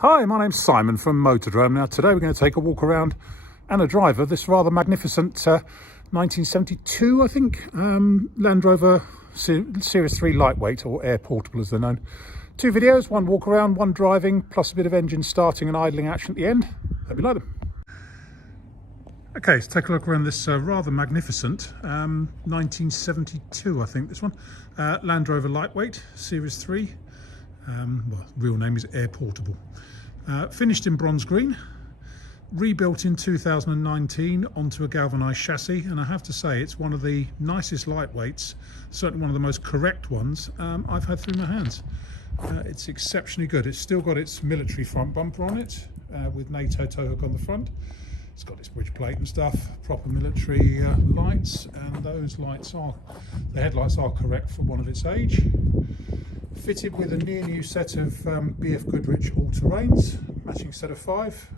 Hi, my name's Simon from Motodrome. Now today we're going to take a walk around and a drive of this rather magnificent 1972, I think, Land Rover Series 3 Lightweight, or Air Portable as they're known. Two videos, one walk around, one driving, plus a bit of engine starting and idling action at the end. Hope you like them. Okay, let's take a look around this rather magnificent 1972, I think this one, Land Rover Lightweight Series 3. Well, real name is Air Portable. Finished in bronze green, rebuilt in 2019 onto a galvanised chassis, and I have to say it's one of the nicest lightweights, certainly one of the most correct ones I've had through my hands. It's exceptionally good. It's still got its military front bumper on it with NATO tow hook on the front. It's got its bridge plate and stuff, proper military lights, and those lights are, the headlights are correct for one of its age. Fitted with a near new set of BF Goodrich all-terrains, matching set of 5,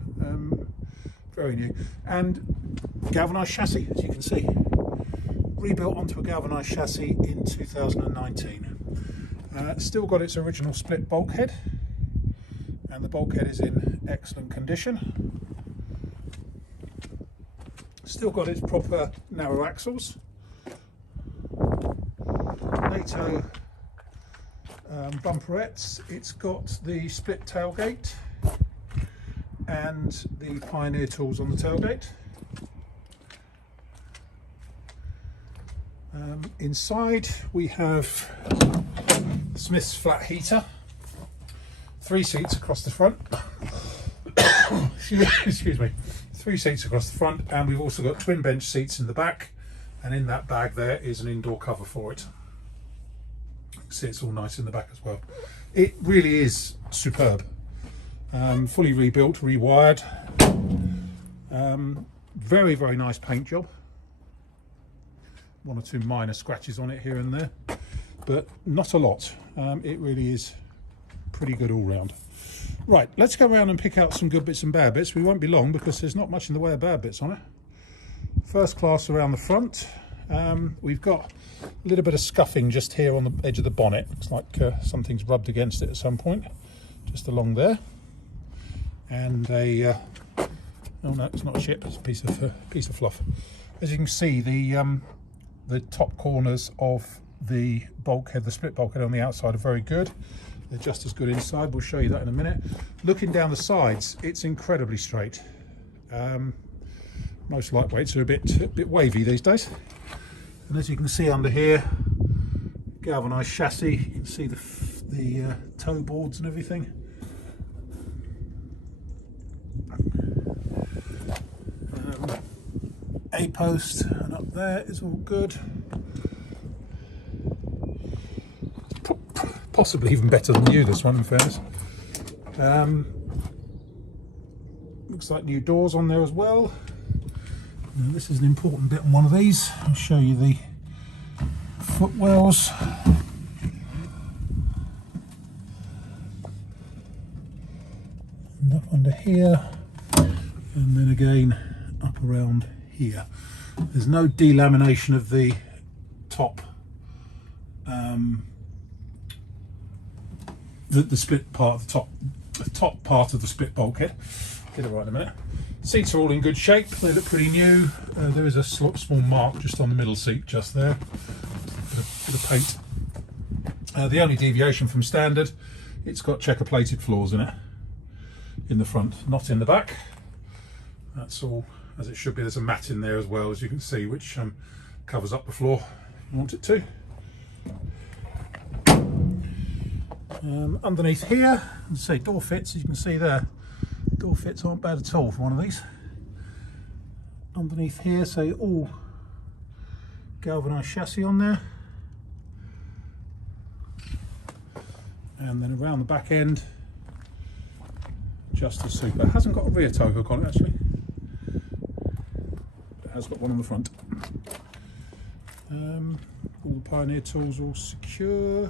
very new, and galvanised chassis, as you can see. Rebuilt onto a galvanised chassis in 2019. Still got its original split bulkhead, and the bulkhead is in excellent condition. Still got its proper narrow axles. NATO bumperettes. It's got the split tailgate and the Pioneer tools on the tailgate. Inside we have Smith's flat heater, 3 seats across the front. Excuse me. 3 seats across the front, and we've also got twin bench seats in the back, and in that bag there is an indoor cover for it. See, it's all nice in the back as well. It really is superb. Fully rebuilt, rewired. Very, very nice paint job. 1 or 2 minor scratches on it here and there, but not a lot. It really is pretty good all round. Right, let's go around and pick out some good bits and bad bits. We won't be long because there's not much in the way of bad bits on it. First class around the front. We've got a little bit of scuffing just here on the edge of the bonnet. Looks like something's rubbed against it at some point, just along there. And a oh no, it's not a chip, it's a piece of fluff. As you can see, the top corners of the bulkhead, the split bulkhead on the outside, are very good. They're just as good inside. We'll show you that in a minute. Looking down the sides, it's incredibly straight. Most lightweights are a bit wavy these days. And as you can see under here, galvanised chassis. You can see the toe boards and everything. A post and up there is all good. Possibly even better than new, this one, in fairness. Looks like new doors on there as well. Now, this is an important bit on one of these. I'll show you the footwells. And up under here, and then again up around here. There's no delamination of the top, the split part of the top part of the split bulkhead. Get it right in a minute. Seats are all in good shape. They look pretty new. There is a small mark just on the middle seat, just there. Bit of paint. The only deviation from standard, it's got checker plated floors in it, in the front, not in the back. That's all as it should be. There's a mat in there as well, as you can see, which covers up the floor if you want it to. Underneath here, as I say, door fits, as you can see there. Door fits aren't bad at all for one of these. Underneath here, say, all galvanised chassis on there. And then around the back end, just as super. It hasn't got a rear tow hook on it actually. It has got one on the front. All the Pioneer tools all secure.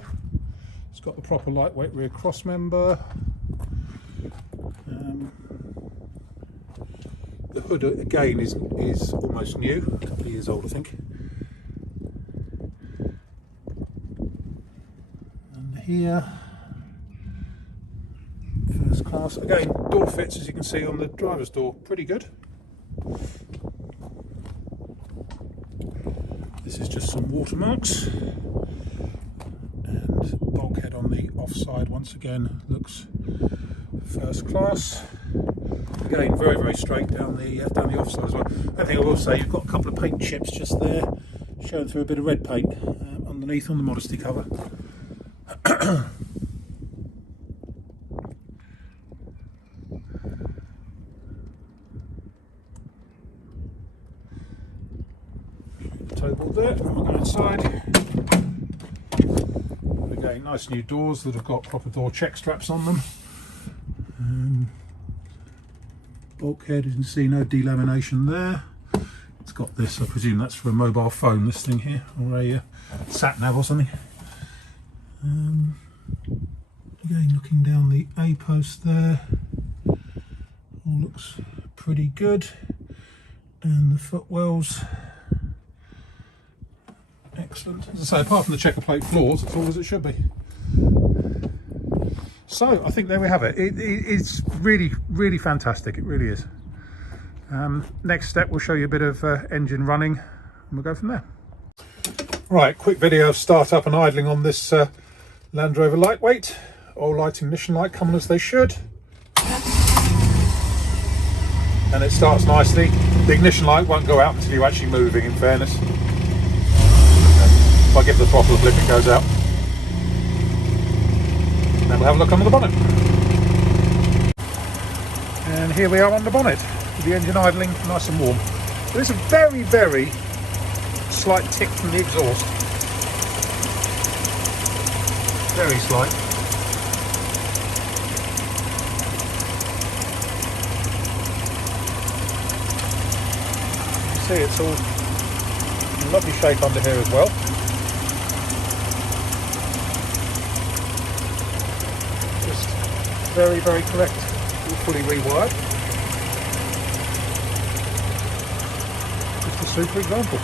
It's got the proper lightweight rear cross member. The hood again is almost new, a couple of years old I think. And here, first class class. Again, door fits, as you can see on the driver's door, pretty good. This is just some watermarks, and bulkhead on the offside once again looks first class. Again, very, very straight down the offside as well. I think I will say you've got a couple of paint chips just there, showing through a bit of red paint underneath on the modesty cover. Toe board there, and we'll go inside. Again, nice new doors that have got proper door check straps on them. Bulkhead, you can see no delamination there. It's got this, I presume that's for a mobile phone, this thing here, or a sat nav or something. Again, looking down the A post there, all looks pretty good, and the footwells, excellent. As I say, apart from the checker plate floors, it's all as it should be. So I think there we have it. It's really, really fantastic. It really is. Next step, we'll show you a bit of engine running, and we'll go from there. Right, quick video of start up and idling on this Land Rover Lightweight. All lighting, ignition light coming as they should. And it starts nicely. The ignition light won't go out until you're actually moving, in fairness. If I give the throttle a blip, it goes out. Then we'll have a look under the bonnet. And here we are on the bonnet, with the engine idling nice and warm. There's a very, very slight tick from the exhaust. Very slight. You see it's all in lovely shape under here as well. Very, very correct, all fully rewired. Just a super example.